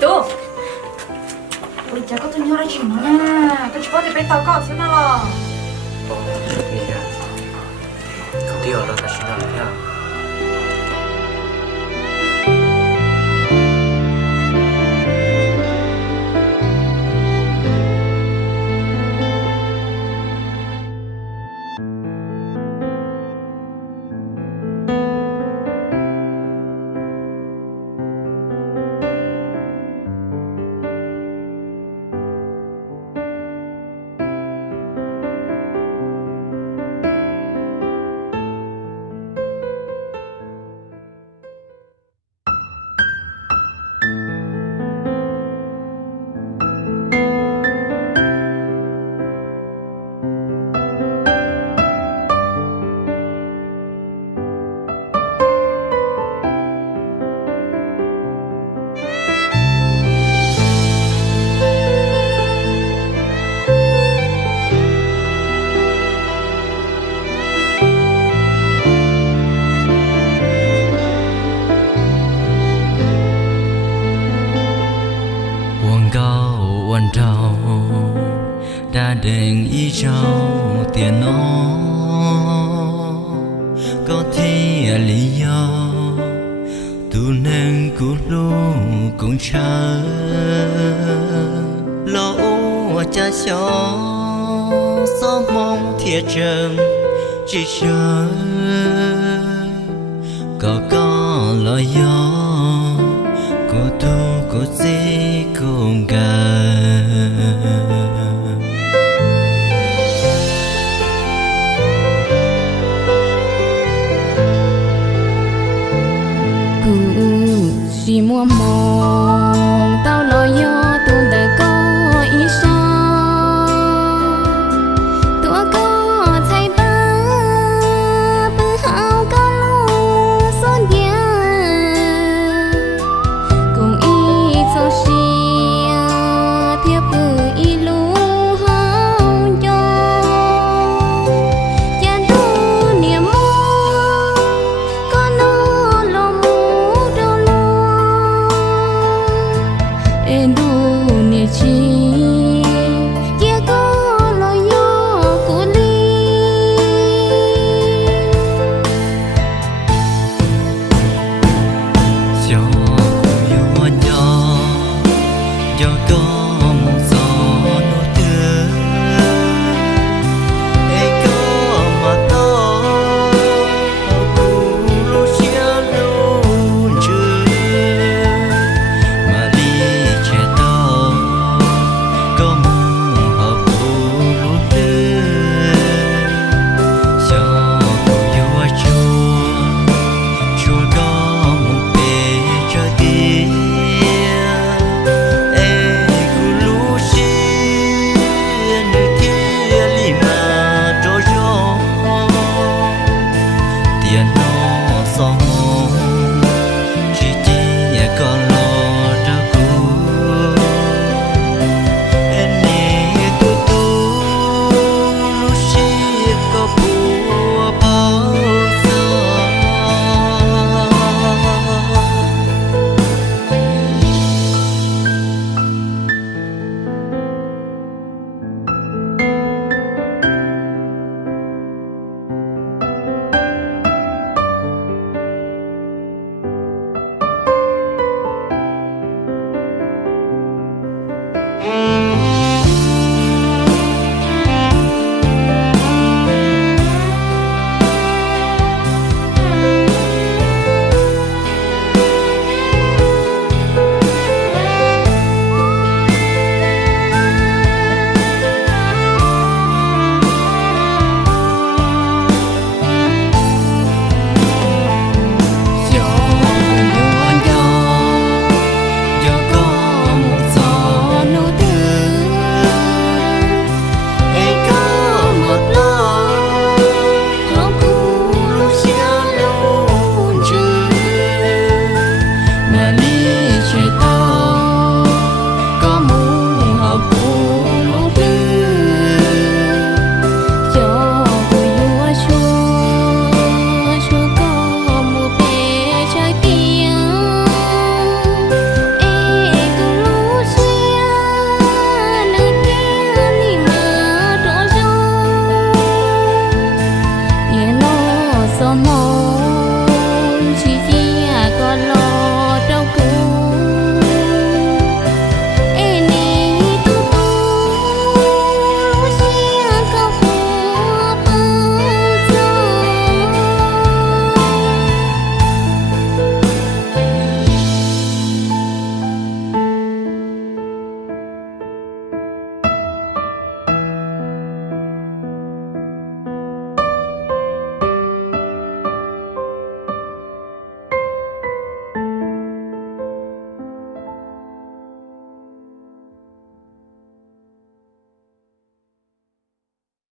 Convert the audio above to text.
Tuh, ui chả có tôi nhớ ra chuyện nó nè, cái chú có thì bé tao có thế nào là. Nè, không tiêu là ta xin làm nha. Quần đầu đã đèn ý châu tiền nó có thể lý do tu nên cú lu cũng chờ lo cha cho gió mong thiệt trầm chỉ chờ có lo gió cô tu cô gì cũng cả chỉ mua mong tao lo do tu đã có ý sao tua có thay ba bữa hao có lu son dia cùng ý cho xia thiệp bự ý lu hao cho cha tu niềm mong có nó lo mu đâu lo.